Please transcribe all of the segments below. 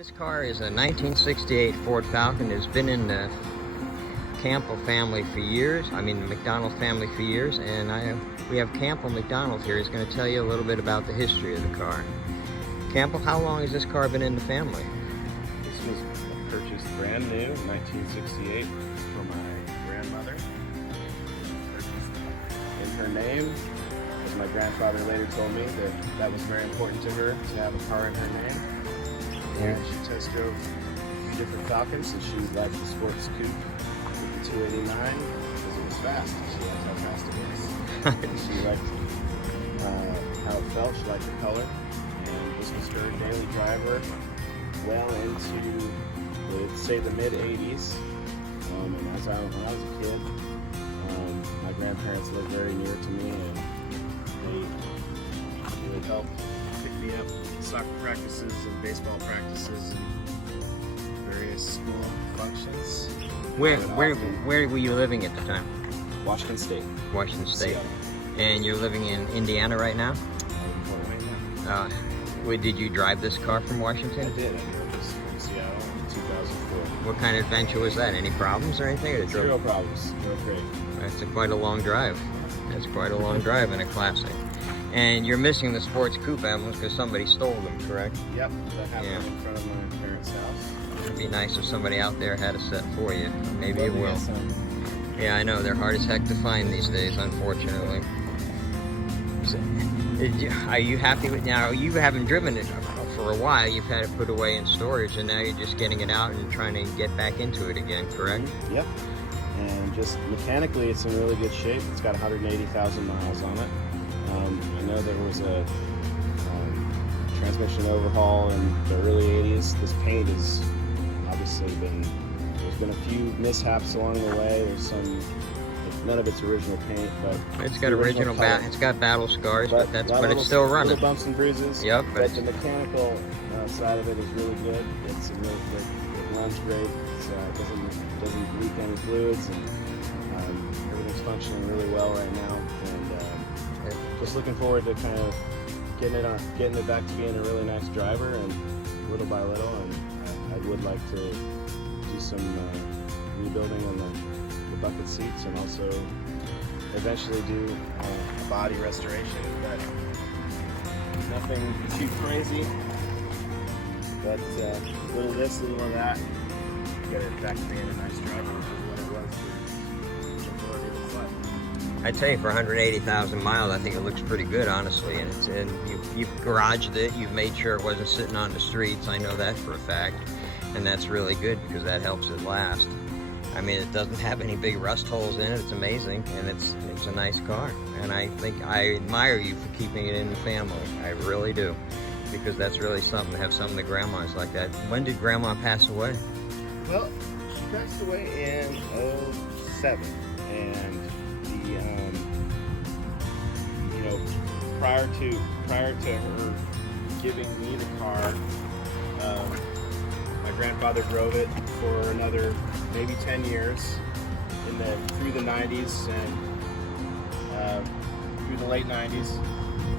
This car is a 1968 Ford Falcon. It's been in the Campbell family for years. I mean, the MacDonald family for years. And we have Campbell MacDonald here. He's going to tell you a little bit about the history of the car. Campbell, how long has this car been in the family? This was purchased brand new in 1968 for my grandmother. Purchased in her name, as my grandfather later told me that was very important to her to have a car in her name. And she test drove a few different Falcons, and she liked the sports coupe with the 289 because it was fast. She liked how fast it was. She liked how it felt. She liked the color. And this was her daily driver well into, let's say, the mid-'80s. And when I was a kid, my grandparents lived very near to me, and they really helped pick me up at soccer practices and baseball practices and various school functions. Where were you living at the time? Washington State. Washington State. Seattle. And you're living in Indiana right now? Did you drive this car from Washington? I did. I drove this from Seattle in 2004. What kind of adventure was that? Any problems or anything? Zero problems. They were great. That's quite a long drive. That's quite a long drive in a classic. And you're missing the sports coupe emblems because somebody stole them, correct? Yep, that happened in front of my parents' house. It'd be nice if somebody out there had a set for you. Maybe it will. Some. Yeah, I know. They're hard as heck to find these days, unfortunately. Are you happy with now? You haven't driven it for a while. You've had it put away in storage, and now you're just getting it out and trying to get back into it again, correct? Yep. And just mechanically, it's in really good shape. It's got 180,000 miles on it. I know there was a transmission overhaul in the early 80s. This paint has obviously there's been a few mishaps along the way. There's some, none of it's original paint, but it's got original it's got battle scars, but it's still running. Little bumps and bruises. Yep. But the mechanical side of it is really good. It runs great. It doesn't leak any fluids, and everything's functioning really well right now. And just looking forward to kind of getting it back to being a really nice driver, and little by little. And I would like to do some rebuilding on the bucket seats, and also eventually do a body restoration, but nothing too crazy. But little this, little of that, get it back to being a nice driver, which is what it was for the majority of its life. I'd say for 180,000 miles, I think it looks pretty good, honestly. And you've garaged it. You've made sure it wasn't sitting on the streets. I know that for a fact, and that's really good because that helps it last. I mean, it doesn't have any big rust holes in it. It's amazing, and it's a nice car. And I think I admire you for keeping it in the family. I really do, because that's really something to have some of the grandmas like that. When did Grandma pass away? Well, she passed away in 2007, and prior to her giving me the car, my grandfather drove it for another maybe 10 years through the 90s and through the late 90s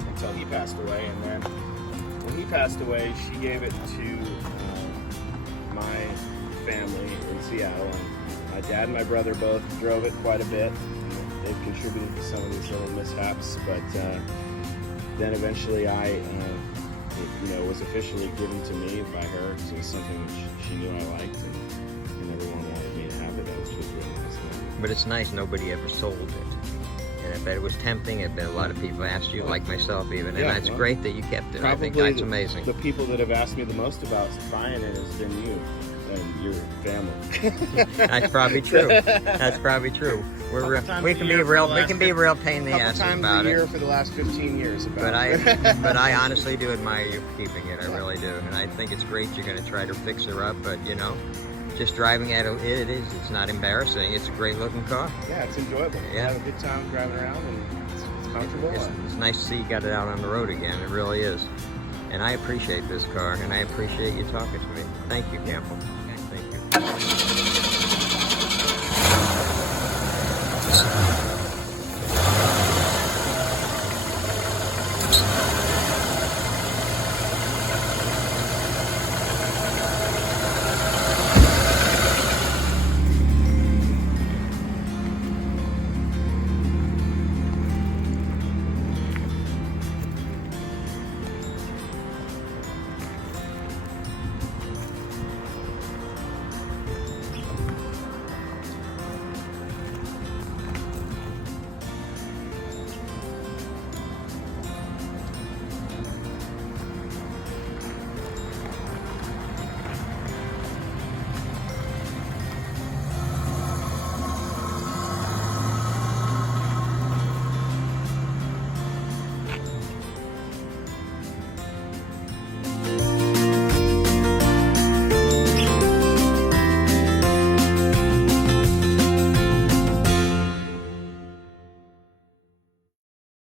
until he passed away. And then when he passed away, she gave it to my family in Seattle. And my dad and my brother both drove it quite a bit. They've contributed to some of these little mishaps, but then eventually it was officially given to me by her. So it was something that she knew I liked, and everyone wanted me to have it, which was really nice. But it's nice nobody ever sold it. And I bet it was tempting. I bet a lot of people asked you, like myself even, and that's great that you kept it. I think that's amazing. The people that have asked me the most about buying it has been you and your family. That's probably true. That's probably true. We can be a real pain in the ass about it. Couple times a year for the last 15 years. But I honestly do admire you for keeping it. I really do, and I think it's great you're going to try to fix her up. But just driving it's not embarrassing. It's a great looking car. Yeah, it's enjoyable. Yeah. I have a good time driving around, and it's comfortable. It's nice to see you got it out on the road again. It really is. And I appreciate this car, and I appreciate you talking to me. Thank you, Campbell. Thank you.